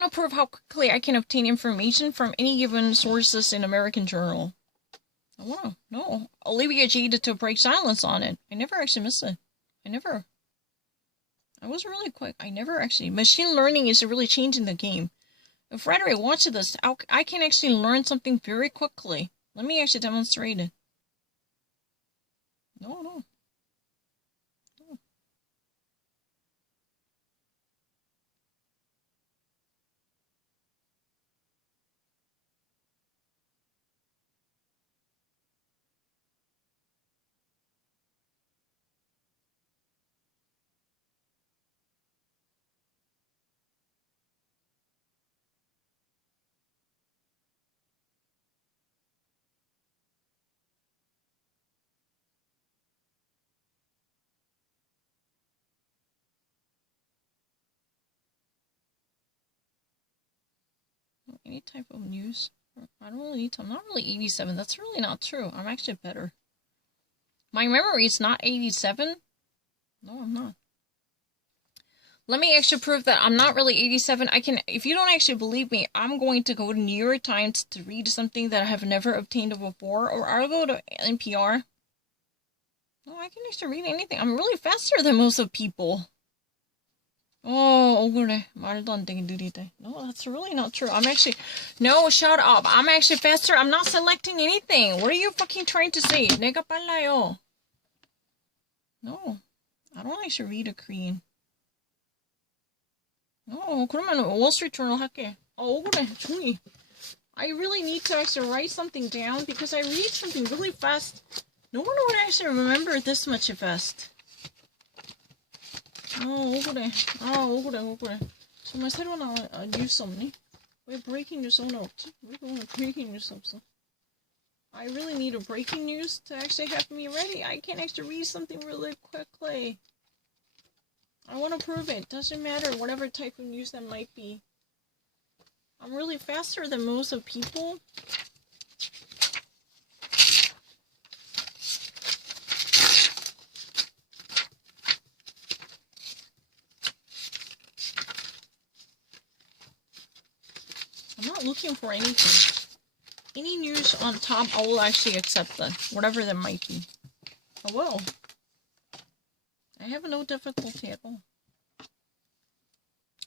to prove how quickly I can obtain information from any given sources in American Journal. I want to know. Olivia cheated to break silence on it. I never actually missed it. I was really quick. I never actually... Machine learning is really changing the game. If Frederick watches this, I can actually learn something very quickly. Let me actually demonstrate it. No. Any type of news? I don't really need to. I'm not really 87. That's really not true. I'm actually better. My memory is not 87. No, I'm not. Let me actually prove that I'm not really 87. If you don't actually believe me, I'm going to go to New York Times to read something that I have never obtained before, or I'll go to NPR. No, I can actually read anything. I'm really faster than most of people. Oh, 억울해. 말도 안 되게 느리대. No, that's really not true. No, shut up. I'm actually faster. I'm not selecting anything. What are you fucking trying to say? 내가 빨라요. No, I don't actually read a Korean. No, 그러면 Wall Street Journal 할게. 억울해. 종이. I really need to actually write something down because I read something really fast. No one would actually remember this much fast. 억울해. 억울해. 정말 새로 나온 뉴스 없니? 왜 breaking news 오늘 없지? 왜 오늘 breaking news 없어? I really need a breaking news to actually have me ready. I can actually read something really quickly. I want to prove it. Doesn't matter whatever type of news that might be. I'm really faster than most of people. I'm not looking for anything. Any news on top, I will actually accept that. Whatever that might be. I will. I have no difficulty at all.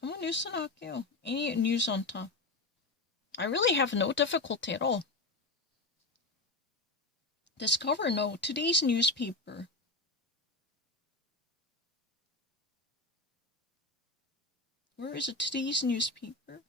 한번 뉴스나 할게요. Any news on top. I really have no difficulty at all. Discover no. Today's newspaper. Where is it? Today's newspaper?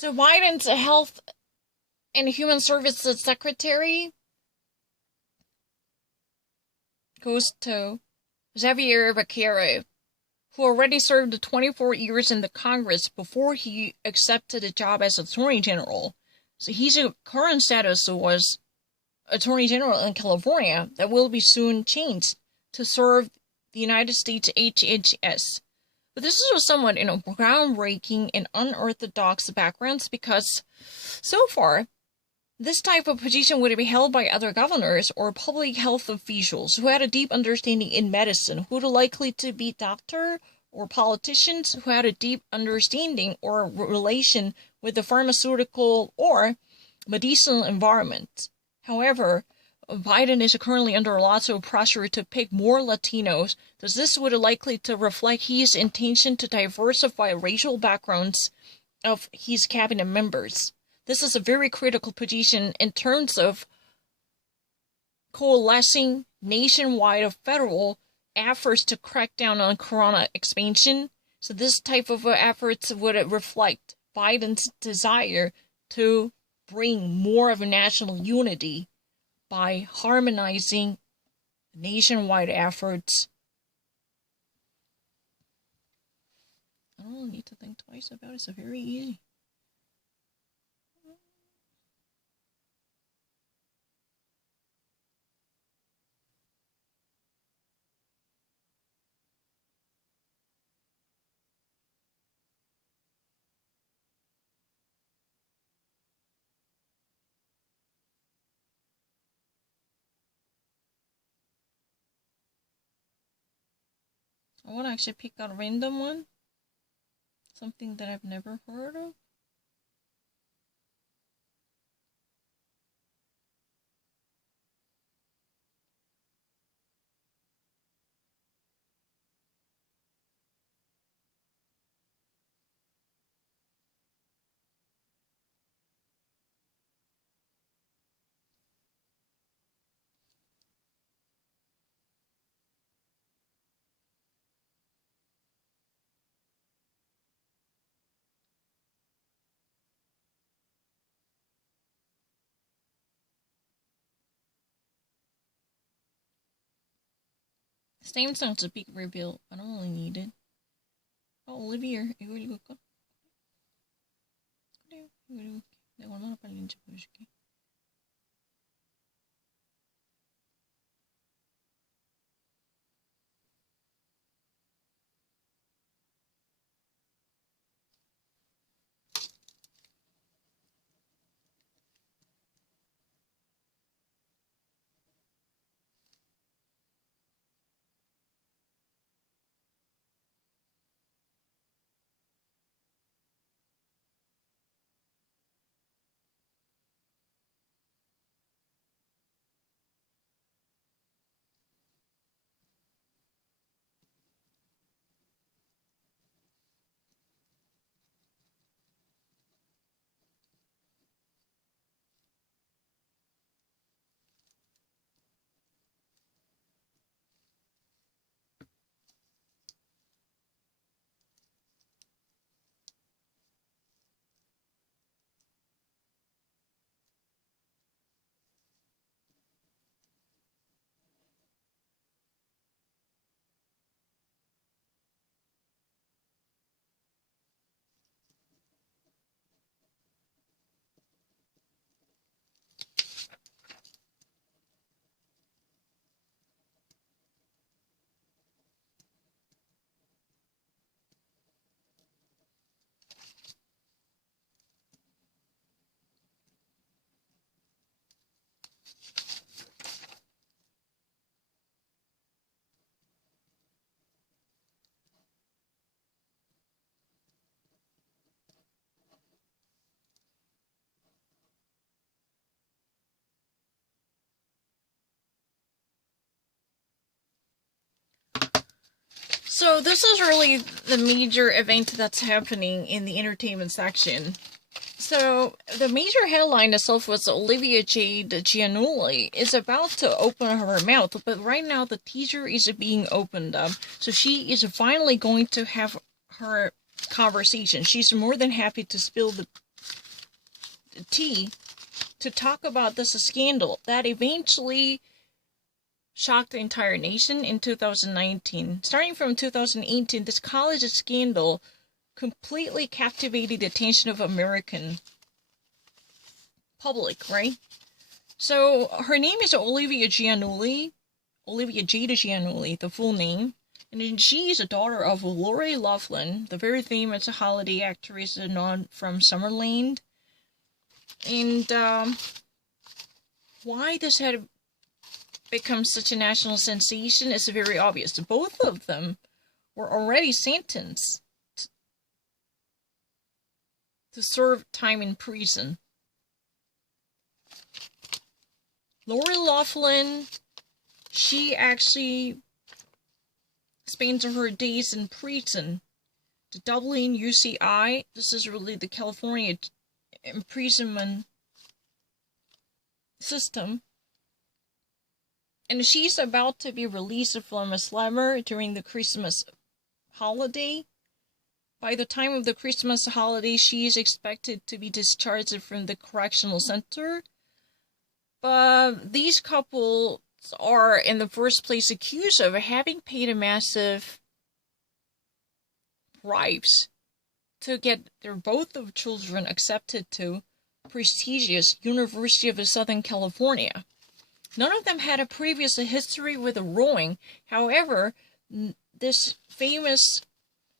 So Biden's Health and Human Services Secretary goes to Xavier Becerra, who already served 24 years in the Congress before he accepted a job as Attorney General. So his current status was Attorney General in California that will be soon changed to serve the United States HHS. But this is somewhat, groundbreaking and unorthodox backgrounds because so far, this type of position would be held by other governors or public health officials who had a deep understanding in medicine, who were likely to be doctors or politicians who had a deep understanding or relation with the pharmaceutical or medicinal environment. However, Biden is currently under lots of pressure to pick more Latinos, thus this would likely to reflect his intention to diversify racial backgrounds of his cabinet members. This is a very critical position in terms of coalescing nationwide federal efforts to crack down on corona expansion, So this type of efforts would reflect Biden's desire to bring more of a national unity by harmonizing nationwide efforts. I don't really need to think twice about it. It's very easy. I want to actually pick out a random one. Something that I've never heard of. This name sounds a big reveal. I don't really need it. Olivia, 이거 읽을까? 그래요, 이거 읽을게. 내가 얼마나 빨리 읽는지 보여줄게. So this is really the major event that's happening in the entertainment section. So the major headline itself was Olivia Jade Giannulli is about to open her mouth, but right now the teaser is being opened up. So she is finally going to have her conversation. She's more than happy to spill the tea to talk about this scandal that eventually shocked the entire nation in 2019. Starting from 2018, this college scandal completely captivated the attention of American public, right? So her name is Olivia Giannulli, Olivia Jade Giannulli, the full name. And then she is a daughter of Lori Loughlin, the very famous holiday actress known from Summerland. And why this had become such a national sensation is very obvious. Both of them were already sentenced to serve time in prison. Lori Loughlin, she actually spends her days in prison. The Dublin UCI, this is really the California imprisonment system. And she's about to be released from a slammer during the Christmas holiday. By the time of the Christmas holiday, she is expected to be discharged from the correctional center. But these couples are, in the first place, accused of having paid a massive bribes to get their both of children accepted to prestigious University of Southern California. None of them had a previous history with rowing. However, this famous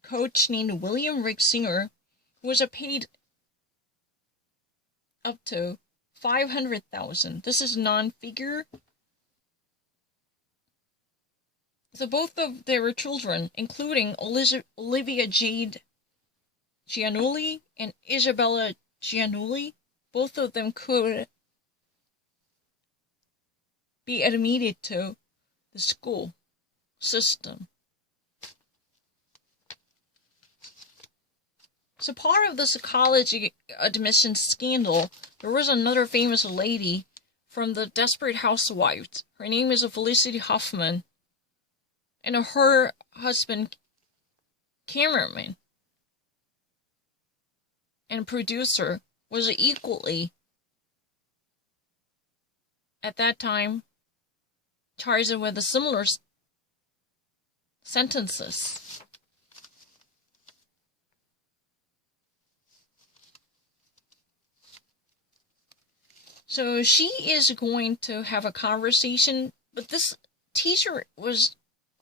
coach named William Rick Singer was paid up to $500,000. This is non-figure. So both of their children, including Olivia Jade Giannulli and Isabella Giannulli, both of them could be admitted to the school system. So part of this college admissions scandal, there was another famous lady from the Desperate Housewives. Her name is Felicity Huffman. And her husband, cameraman and producer, was equally, at that time, charged with similar sentences. So she is going to have a conversation, but this teaser was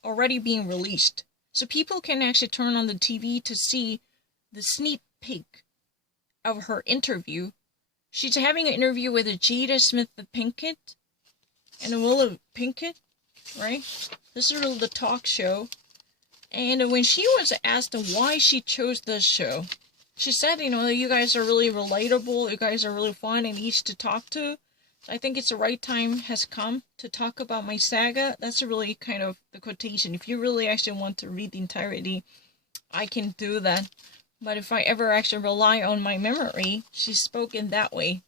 already being released. So people can actually turn on the TV to see the sneak peek of her interview. She's having an interview with Jada Smith Pinkett and Willa Pinkett, right? This is really the talk show. And when she was asked why she chose this show, she said, you guys are really relatable, you guys are really fun and easy to talk to. I think it's the right time has come to talk about my saga. That's really kind of the quotation. If you really actually want to read the entirety, I can do that. But if I ever actually rely on my memory, she spoke in that way.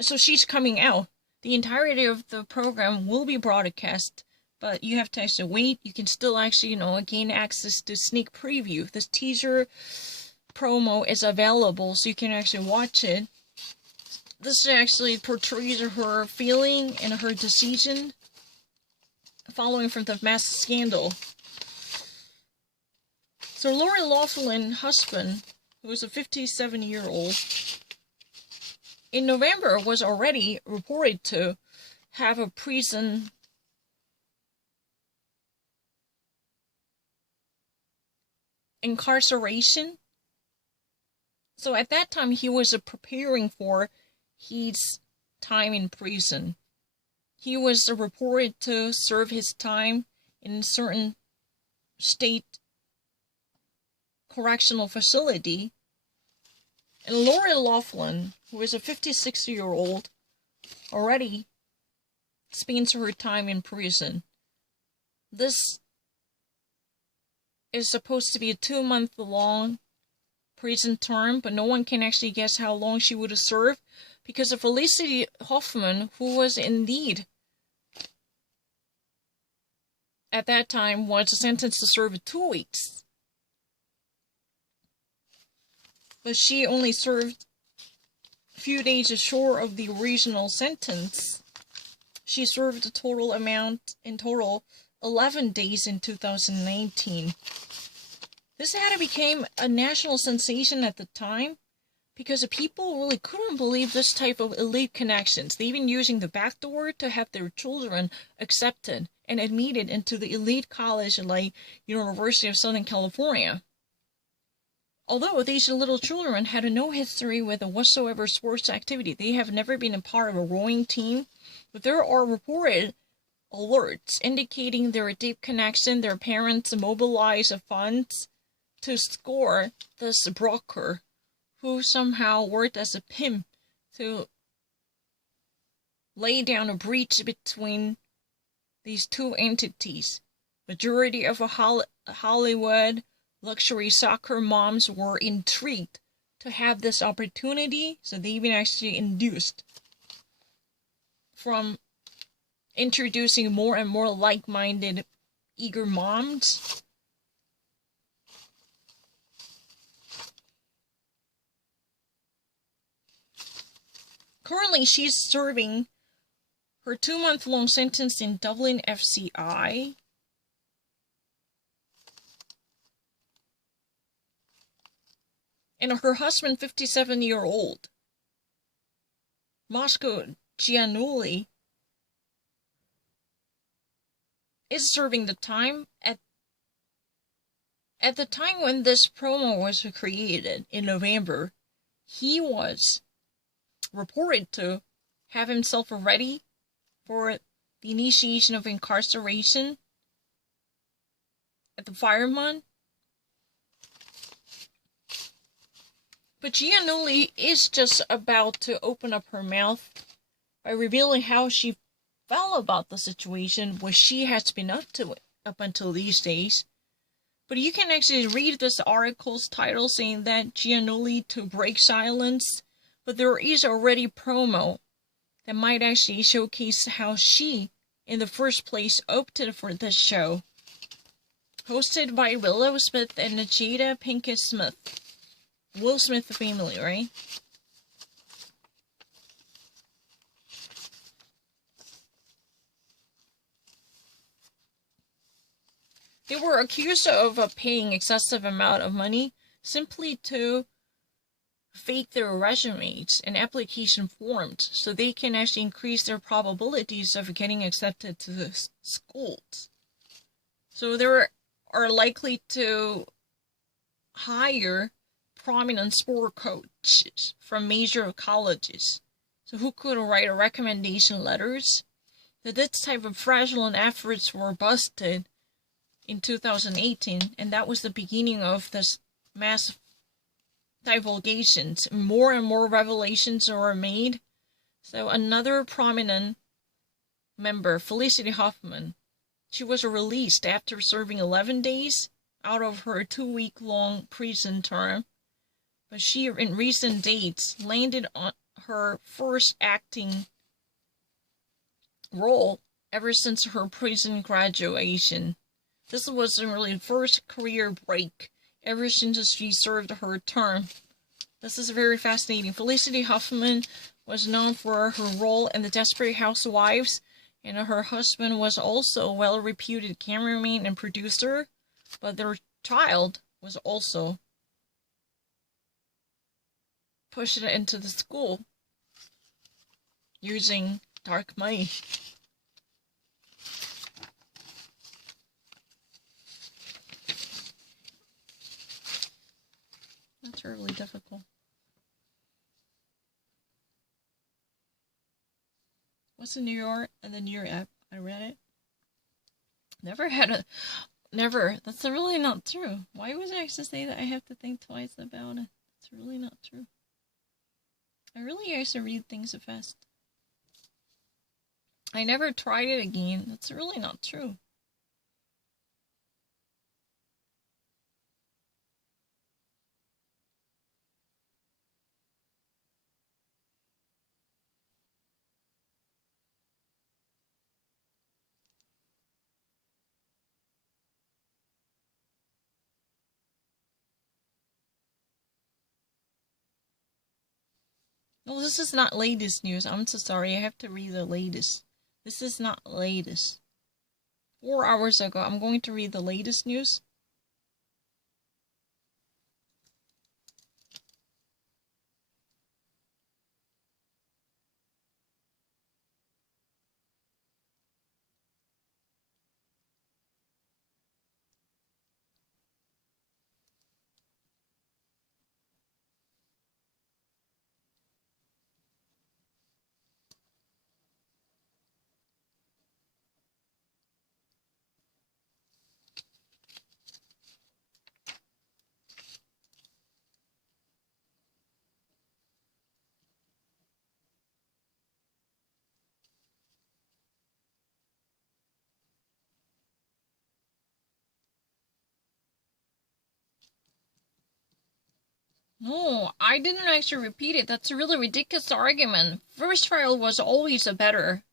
So she's coming out. The entirety of the program will be broadcast, but you have to actually wait. You can still actually, gain access to sneak preview. This teaser promo is available, so you can actually watch it. This actually portrays her feeling and her decision following from the mass scandal. So Lori Loughlin's husband, who was a 57-year-old, in November was already reported to have a prison incarceration. So at that time he was preparing for his time in prison. He was reported to serve his time in a certain state correctional facility. And Lori Loughlin, who is a 56-year-old, already spends her time in prison. This is supposed to be a 2-month-long prison term, but no one can actually guess how long she would have served, because of Felicity Huffman, who was indeed at that time was sentenced to serve 2 weeks. But she only served a few days short of the original sentence. She served a total 11 days in 2019. This had become a national sensation at the time because people really couldn't believe this type of elite connections. They even using the back door to have their children accepted and admitted into the elite college like University of Southern California. Although these little children had no history with whatsoever sports activity, they have never been a part of a rowing team, but there are reported alerts indicating their deep connection. Their parents mobilize funds to score this broker, who somehow worked as a pimp to lay down a breach between these two entities. Majority of Hollywood luxury soccer moms were intrigued to have this opportunity, so they even actually induced from introducing more and more like-minded, eager moms Currently, she's serving her 2-month-long sentence in Dublin FCI. And her husband, 57-year-old Moscow Giannulli, is serving the time. At the time when this promo was created in November, he was reported to have himself ready for the initiation of incarceration at the fireman. But Giannulli is just about to open up her mouth by revealing how she felt about the situation, what she has been up to up until these days. But you can actually read this article's title saying that Giannulli to break silence, but there is already promo that might actually showcase how she, in the first place, opted for this show. Hosted by Willow Smith and Jada Pinkett Smith. Will Smith family, right? They were accused of paying excessive amount of money simply to fake their resumes and application forms so they can actually increase their probabilities of getting accepted to the schools. So they are likely to hire prominent sport coaches from major colleges, so who could write recommendation letters. That this type of fraudulent efforts were busted in 2018, and that was the beginning of this mass divulgations. More and more revelations were made. So another prominent member, Felicity Huffman, she was released after serving 11 days out of her 2-week-long prison term. But she, in recent dates, landed on her first acting role ever since her prison graduation. This was really the first career break ever since she served her term. This is very fascinating. Felicity Huffman was known for her role in The Desperate Housewives, and her husband was also a well-reputed cameraman and producer, but their child was also pushed into the school using dark money. That's really difficult. What's the New York and the New York app? I read it. Never. That's really not true. Why was I to say that I have to think twice about it? It's really not true. I really used to read things fast. I never tried it again. That's really not true. Well, this is not latest news. I'm so sorry. I have to read the latest. This is not latest. 4 hours ago, I'm going to read the latest news. No, I didn't actually repeat it. That's a really ridiculous argument. First trial was always a better.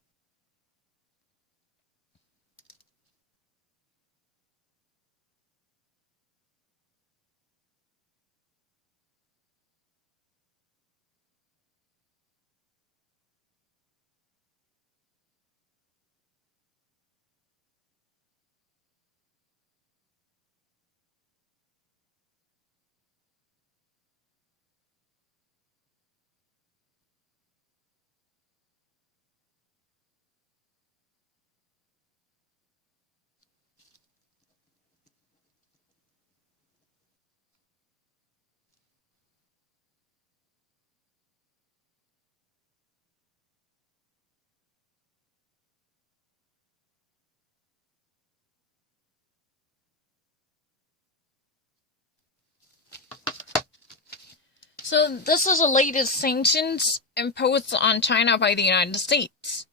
So this is the latest sanctions imposed on China by the United States.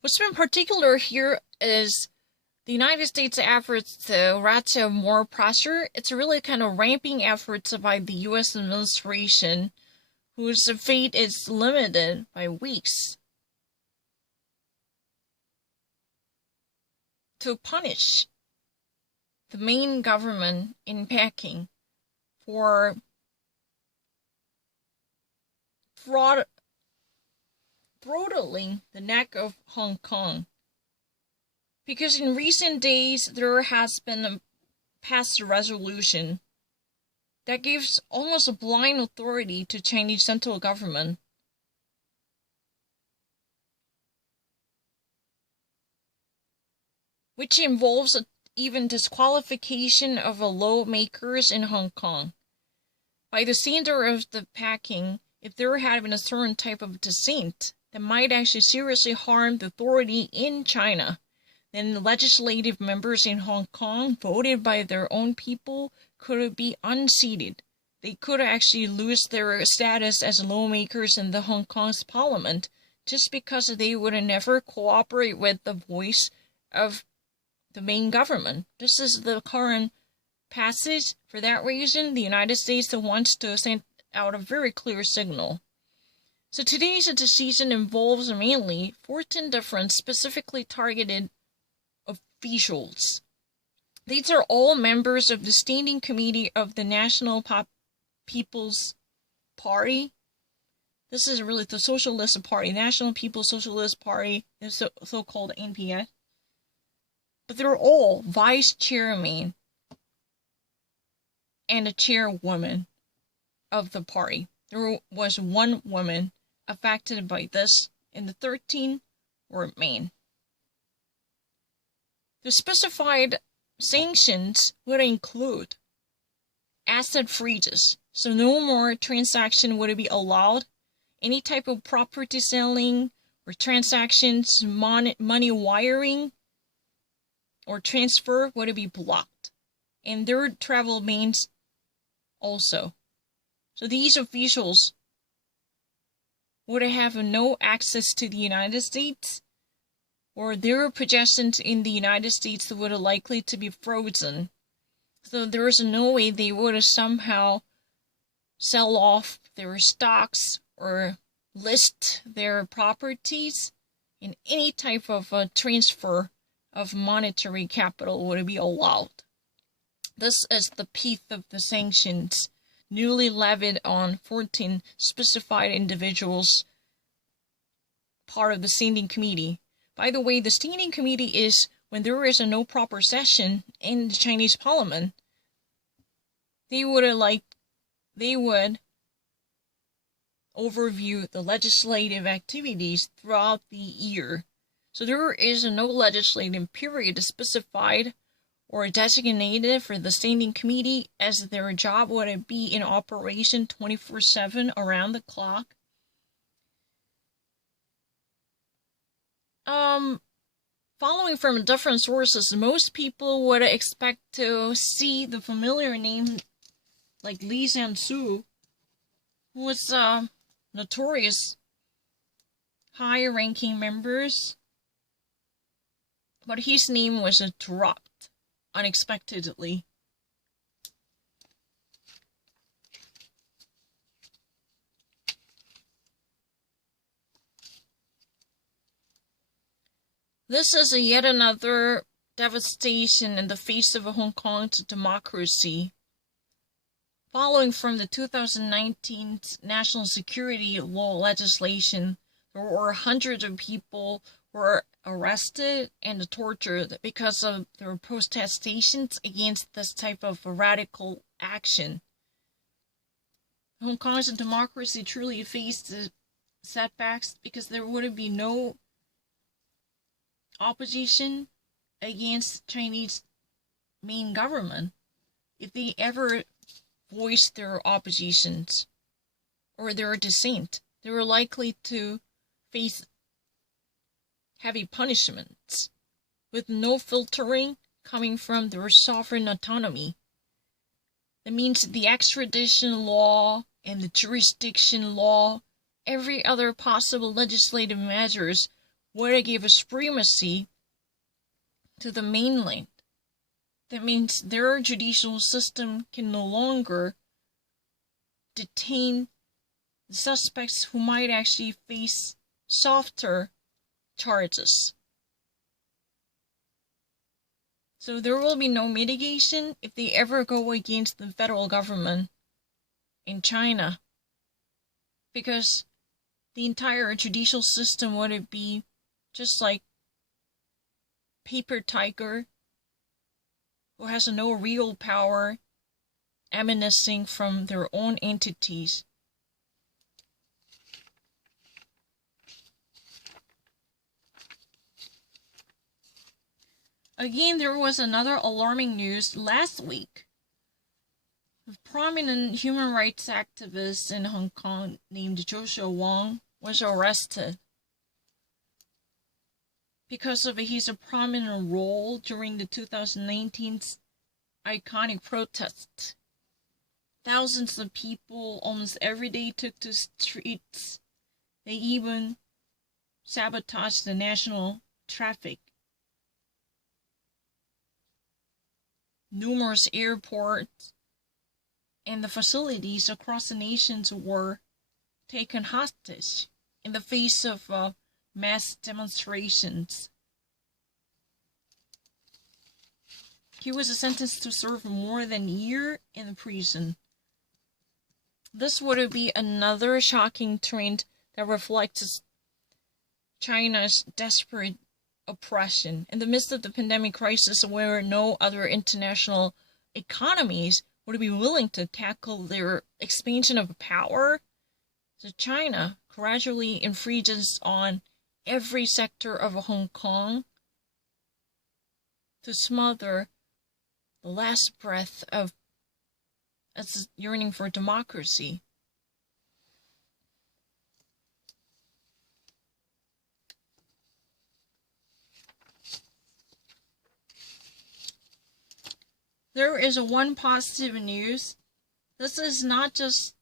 What's been particular here is the United States' efforts to ratchet more pressure. It's really kind of ramping efforts by the U.S. administration, whose fate is limited by weeks, to punish the main government in Peking for throttling the neck of Hong Kong. Because in recent days, there has been passed a resolution that gives almost a blind authority to Chinese central government. Which involves even disqualification of lawmakers in Hong Kong. By the standard of the Peking, if there had been a certain type of dissent that might actually seriously harm the authority in China, then the legislative members in Hong Kong, voted by their own people, could be unseated. They could actually lose their status as lawmakers in the Hong Kong's parliament just because they would never cooperate with the voice of the main government. This is the current passage. For that reason, the United States wants to send out a very clear signal. So today's decision involves mainly 14 different specifically targeted officials. These are all members of the Standing Committee of the National People's Party. This is really the Socialist Party, National People's Socialist Party, the so-called NPS. But they're all vice chairman and a chairwoman of the party. There was one woman affected by this, and the 13 were men. The specified sanctions would include asset freezes, so no more transaction would be allowed. Any type of property selling or transactions, money wiring or transfer would be blocked, and their travel bans also. So these officials would have no access to the United States, or their possessions in the United States would likely to be frozen. So there is no way they would somehow sell off their stocks or list their properties, and any type of transfer of monetary capital would be allowed. This is the pith of the sanctions newly levied on 14 specified individuals, part of the Standing Committee. By the way, the Standing Committee is when there is no proper session in the Chinese Parliament. They would overview the legislative activities throughout the year. So there is no legislative period specified or designated for the Standing Committee, as their job would be in operation 24/7 around the clock. Following from different sources, most people would expect to see the familiar name like Li Zhansu, who was notorious high-ranking members, but his name was dropped unexpectedly. This is yet another devastation in the face of Hong Kong's democracy. Following from the 2019 national security law legislation, there were hundreds of people who were arrested and tortured because of their protestations against this type of radical action. Hong Kong's democracy truly faced setbacks because there would be no opposition against Chinese main government if they ever voiced their oppositions or their dissent. They were likely to face heavy punishments with no filtering coming from their sovereign autonomy. That means the extradition law and the jurisdiction law, every other possible legislative measures were to give a supremacy to the mainland. That means their judicial system can no longer detain the suspects who might actually face softer charges. So there will be no mitigation if they ever go against the federal government in China, because the entire judicial system would be just like paper tiger who has no real power emanating from their own entities. Again, there was another alarming news last week. A prominent human rights activist in Hong Kong named Joshua Wong was arrested because of his prominent role during the 2019 iconic protests. Thousands of people almost every day took to streets. They even sabotaged the national traffic. Numerous airports and the facilities across the nations were taken hostage in the face of mass demonstrations. He was sentenced to serve more than a year in prison. This would be another shocking trend that reflects China's desperate oppression in the midst of the pandemic crisis, where no other international economies would be willing to tackle their expansion of power. So China gradually infringes on every sector of Hong Kong to smother the last breath of its yearning for democracy. There is one positive news. This is not just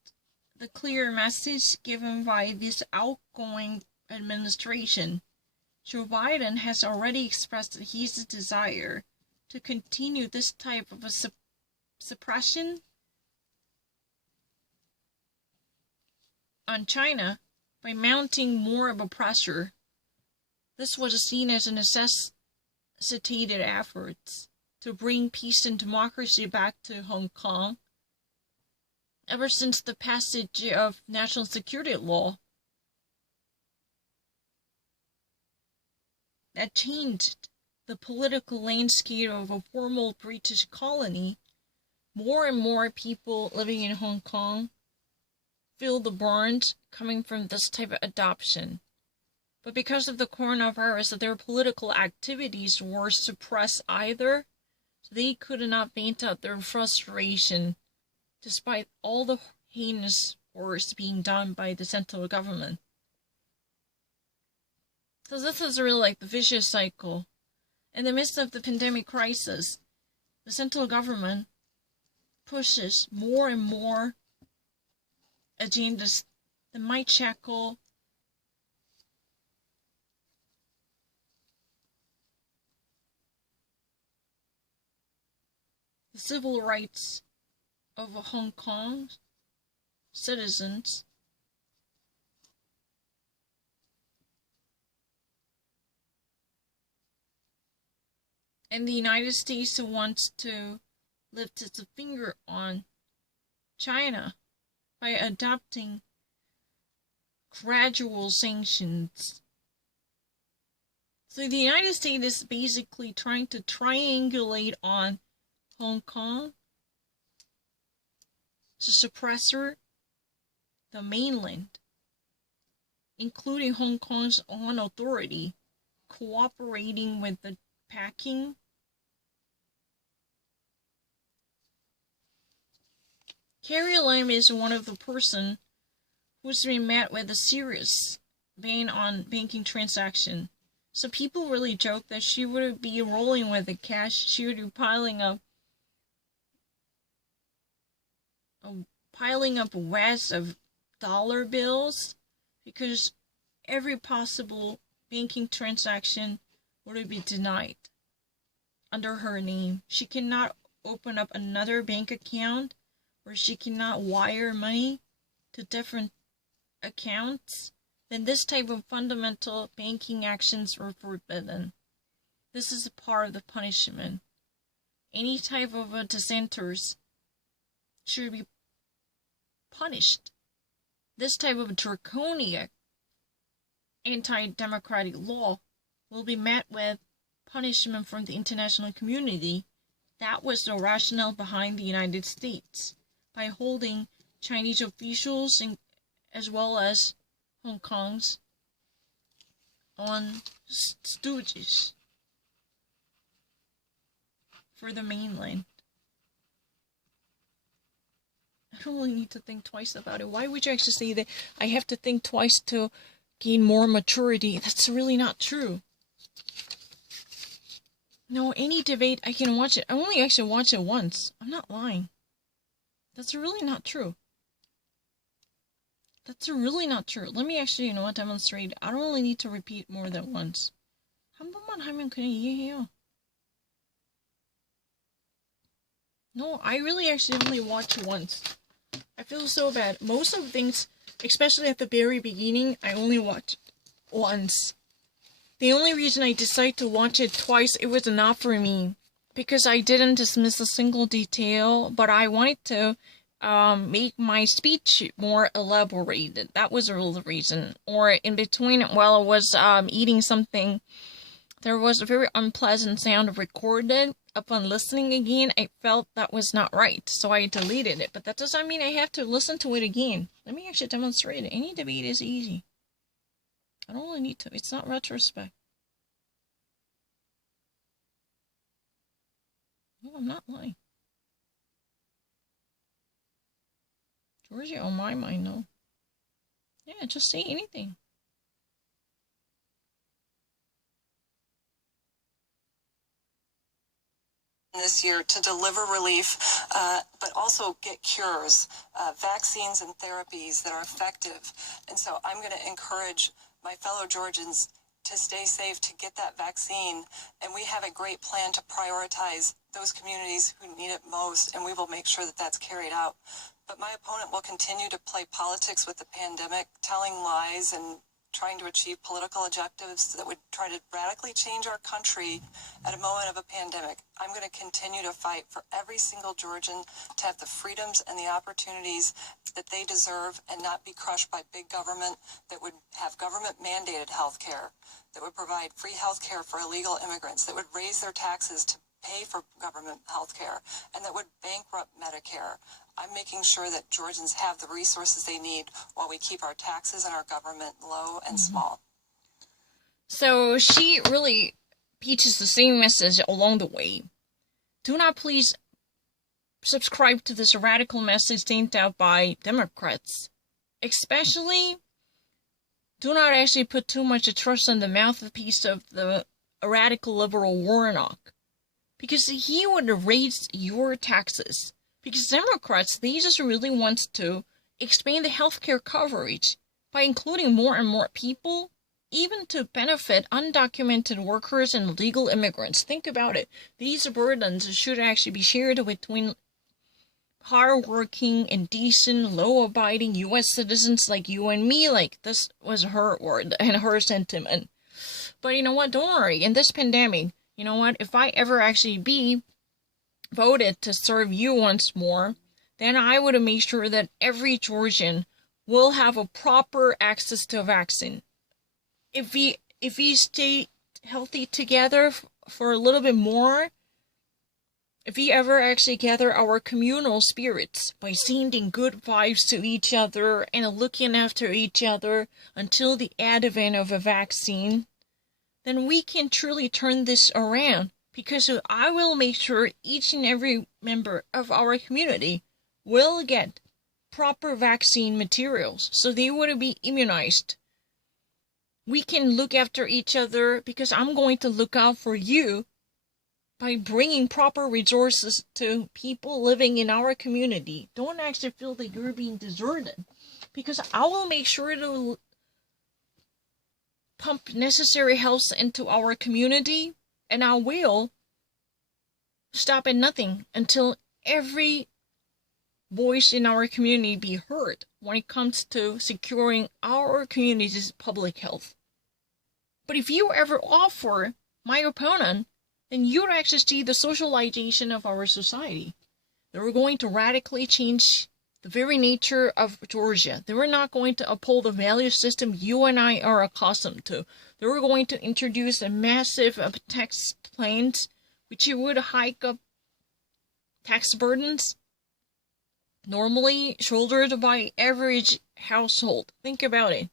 the clear message given by this outgoing administration. Joe Biden has already expressed his desire to continue this type of a suppression on China by mounting more of a pressure. This was seen as a necessitated effort to bring peace and democracy back to Hong Kong ever since the passage of national security law that changed the political landscape of a former British colony. More and more people living in Hong Kong feel the burns coming from this type of adoption. But because of the coronavirus, their political activities were suppressed either. They could not vent out their frustration despite all the heinous horrors being done by the central government. So this is really like the vicious cycle. In the midst of the pandemic crisis, the central government pushes more and more agendas that might shackle the civil rights of Hong Kong citizens. And the United States wants to lift its finger on China by adopting gradual sanctions. So the United States is basically trying to triangulate on Hong Kong, the suppressor, the mainland, including Hong Kong's own authority, cooperating with the Peking. Carrie Lam is one of the person who's been met with a serious ban on banking transaction. So people really joke that she would be rolling with the cash, she would be piling up a piling up wads of dollar bills because every possible banking transaction would be denied under her name. She cannot open up another bank account, or she cannot wire money to different accounts. Then this type of fundamental banking actions were forbidden. This is a part of the punishment. Any type of dissenters should be punished. This type of draconian anti-democratic law will be met with punishment from the international community. That was the rationale behind the United States, by holding Chinese officials as well as Hong Kong's on stooges for the mainland. I don't really need to think twice about it. Why would you actually say that I have to think twice to gain more maturity? That's really not true. No, any debate, I can watch it. I only actually watch it once. I'm not lying. That's really not true. That's really not true. Let me actually, demonstrate. I don't really need to repeat more than once. 한 번만 하면 그냥 이해해요. No, I really actually only watch once. I feel so bad. Most of the things, especially at the very beginning, I only watch once. The only reason I decided to watch it twice, it was not for me. Because I didn't dismiss a single detail, but I wanted to make my speech more elaborated. That was the real reason. Or in between, while I was eating something, there was a very unpleasant sound recorded. Upon listening again, I felt that was not right, so I deleted it. But that doesn't mean I have to listen to it again. Let me actually demonstrate it. Any debate is easy. I don't really need to. It's not retrospect. No, I'm not lying. Georgia, on my mind, no. Yeah, just say anything. This year to deliver relief, but also get cures, vaccines and therapies that are effective. And so I'm going to encourage my fellow Georgians to stay safe, to get that vaccine. And we have a great plan to prioritize those communities who need it most, and we will make sure that that's carried out. But my opponent will continue to play politics with the pandemic, telling lies and trying to achieve political objectives that would try to radically change our country at a moment of a pandemic. I'm going to continue to fight for every single Georgian to have the freedoms and the opportunities that they deserve and not be crushed by big government that would have government-mandated health care, that would provide free health care for illegal immigrants, that would raise their taxes to pay for government health care, and that would bankrupt Medicare. I'm making sure that Georgians have the resources they need while we keep our taxes and our government low and small. So she really teaches the same message along the way. Do not please subscribe to this radical message sent out by Democrats. Especially, do not actually put too much trust in the mouthpiece of the radical liberal Warnock. Because he would raise your taxes. Because Democrats, they just really want to expand the healthcare coverage by including more and more people, even to benefit undocumented workers and illegal immigrants. Think about it. These burdens should actually be shared between hardworking and decent, law-abiding U.S. citizens like you and me. Like, this was her word and her sentiment. But you know what? Don't worry. In this pandemic, you know what? If I ever actually be voted to serve you once more, then I would make sure that every Georgian will have a proper access to a vaccine. If we stay healthy together for a little bit more, if we ever actually gather our communal spirits by sending good vibes to each other and looking after each other until the advent of a vaccine, then we can truly turn this around. Because I will make sure each and every member of our community will get proper vaccine materials so they would be immunized. We can look after each other because I'm going to look out for you by bringing proper resources to people living in our community, don't actually feel that you're being deserted. Because I will make sure to pump necessary health into our community, and I will stop at nothing until every voice in our community be heard when it comes to securing our community's public health. But if you ever offer my opponent, then you'd actually see the socialization of our society. They were going to radically change the very nature of Georgia. They were not going to uphold the value system you and I are accustomed to. They were going to introduce a massive tax plans, which would hike up tax burdens normally shouldered by average household. Think about it.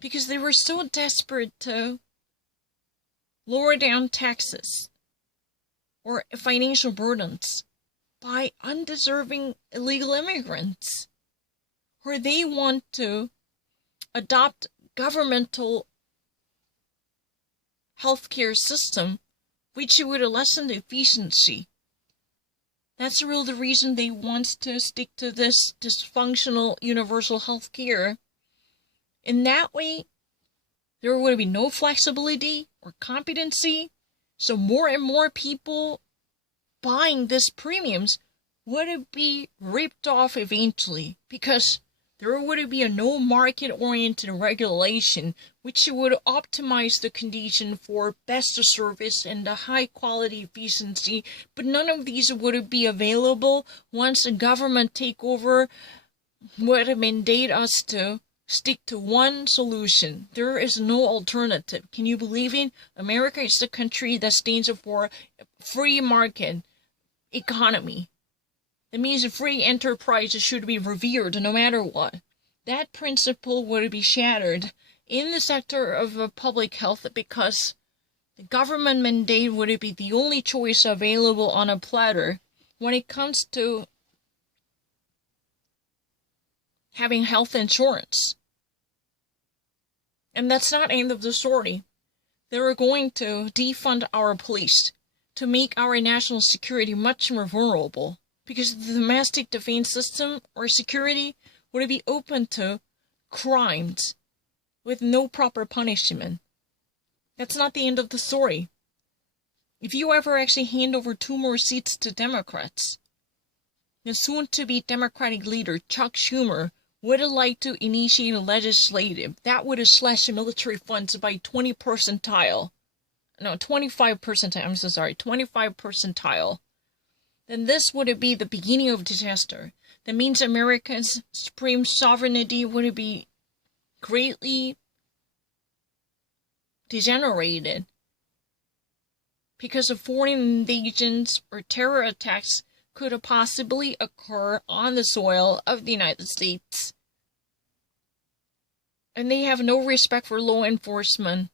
Because they were so desperate to lower down taxes or financial burdens by undeserving illegal immigrants, or they want to adopt governmental healthcare system which would lessen the efficiency. That's really the reason they want to stick to this dysfunctional universal health care. In that way, there would be no flexibility or competency, so more and more people buying these premiums would be ripped off eventually, because there would be a no market-oriented regulation which would optimize the condition for best service and the high quality efficiency, but none of these would be available once the government takeover would mandate us to stick to one solution. There is no alternative. Can you believe it? America is the country that stands for free market economy. It means free enterprise should be revered no matter what. That principle would be shattered in the sector of public health because the government mandate would be the only choice available on a platter when it comes to having health insurance. And that's not the end of the story. They were going to defund our police to make our national security much more vulnerable, because the domestic defense system or security would be open to crimes with no proper punishment. That's not the end of the story. If you ever actually hand over 2 more seats to Democrats, the soon-to-be Democratic leader Chuck Schumer would like to initiate a legislative that would slash military funds by 25 percentile, I'm so sorry, 25 percentile, then this would be the beginning of disaster. That means America's supreme sovereignty would be greatly degenerated because of foreign invasions or terror attacks could possibly occur on the soil of the United States. And they have no respect for law enforcement.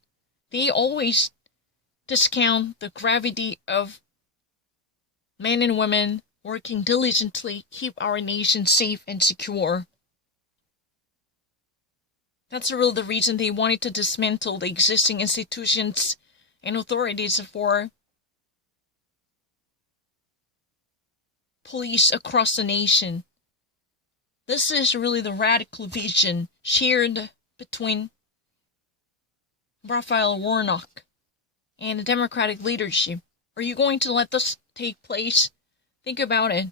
They always discount the gravity of men and women working diligently to keep our nation safe and secure. That's really the reason they wanted to dismantle the existing institutions and authorities for police across the nation. This is really the radical vision shared between Raphael Warnock and the Democratic leadership. Are you going to let this take place? Think about it.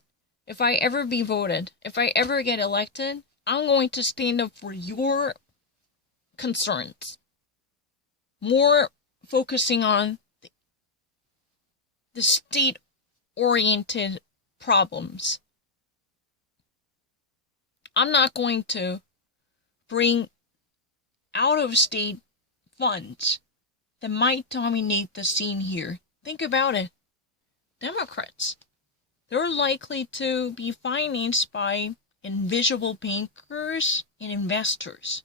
If I ever be voted, if I ever get elected, I'm going to stand up for your concerns. More focusing on the state-oriented problems. I'm not going to bring out-of-state funds that might dominate the scene here. Think about it. Democrats, they're likely to be financed by invisible bankers and investors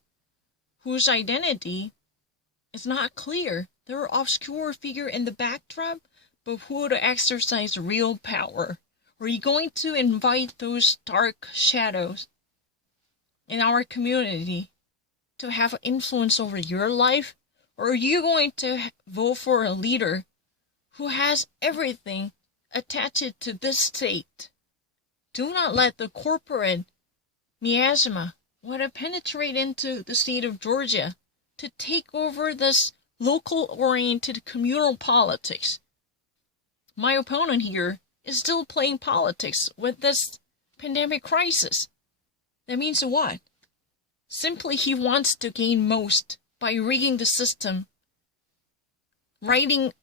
whose identity is not clear. They're obscure figure in the backdrop, but who would exercise real power? Are you going to invite those dark shadows in our community to have influence over your life? Or are you going to vote for a leader who has everything attached to this state. Do not let the corporate miasma want to penetrate into the state of Georgia to take over this local-oriented communal politics. My opponent here is still playing politics with this pandemic crisis. That means what? Simply he wants to gain most by rigging the system, riding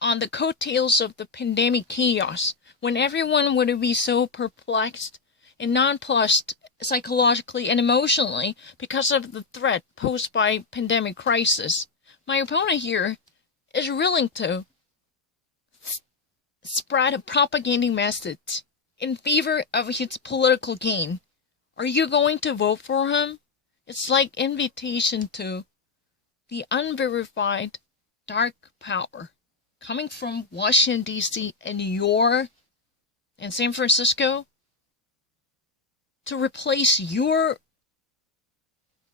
on the coattails of the pandemic chaos, when everyone would be so perplexed and nonplussed psychologically and emotionally because of the threat posed by pandemic crisis. My opponent here is willing to spread a propaganda message in favor of his political gain. Are you going to vote for him? It's like invitation to the unverified dark power coming from Washington, D.C. and New York and San Francisco to replace your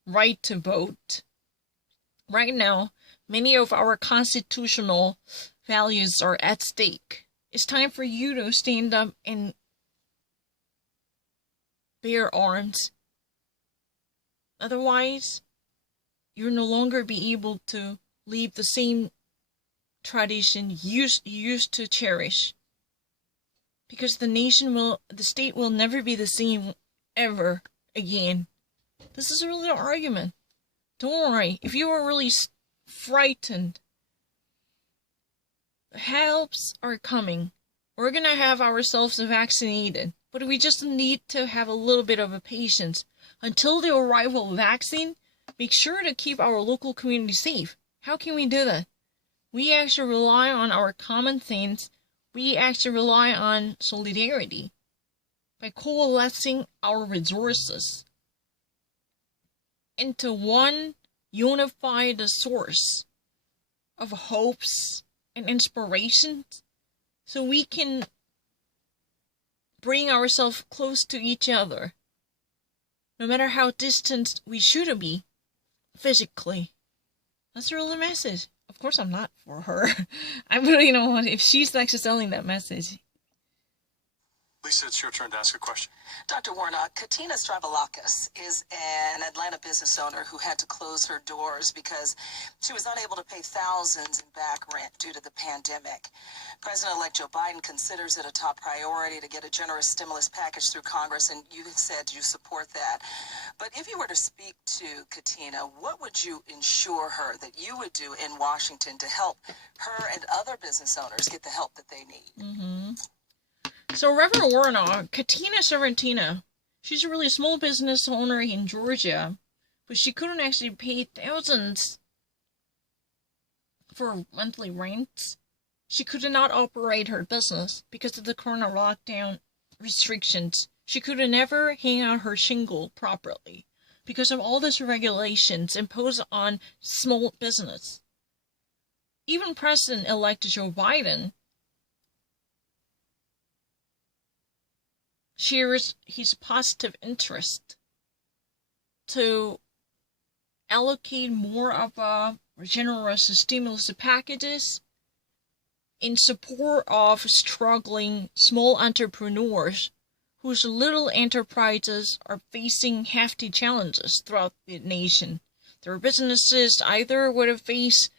right to vote. Right now, many of our constitutional values are at stake. It's time for you to stand up and bear arms. Otherwise, you'll no longer be able to leave the same tradition you used to cherish. Because the state will never be the same ever again. This is really an argument. Don't worry, if you are really frightened, helps are coming. We're gonna have ourselves vaccinated, but we just need to have a little bit of a patience. Until the arrival of vaccine, make sure to keep our local community safe. How can we do that? We actually rely on our common sense. We actually rely on solidarity by coalescing our resources into one unified source of hopes and inspirations, so we can bring ourselves close to each other, no matter how distant we should be physically. That's really the message. Of course, I'm not for her. I really don't want, if she's actually selling that message. Lisa, it's your turn to ask a question. Dr. Warnock, Katina Stravilakis is an Atlanta business owner who had to close her doors because she was unable to pay thousands in back rent due to the pandemic. President-elect Joe Biden considers it a top priority to get a generous stimulus package through Congress, and you have said you support that. But if you were to speak to Katina, what would you ensure her that you would do in Washington to help her and other business owners get the help that they need? So Reverend Warnock, Katina Sorrentino, she's a really small business owner in Georgia, but she couldn't actually pay thousands for monthly rent. She could not operate her business because of the corona lockdown restrictions. She could never hang out her shingle properly because of all these regulations imposed on small business. Even President-elect Joe Biden shares his positive interest to allocate more of a generous stimulus packages in support of struggling small entrepreneurs whose little enterprises are facing hefty challenges throughout the nation. Their businesses either would face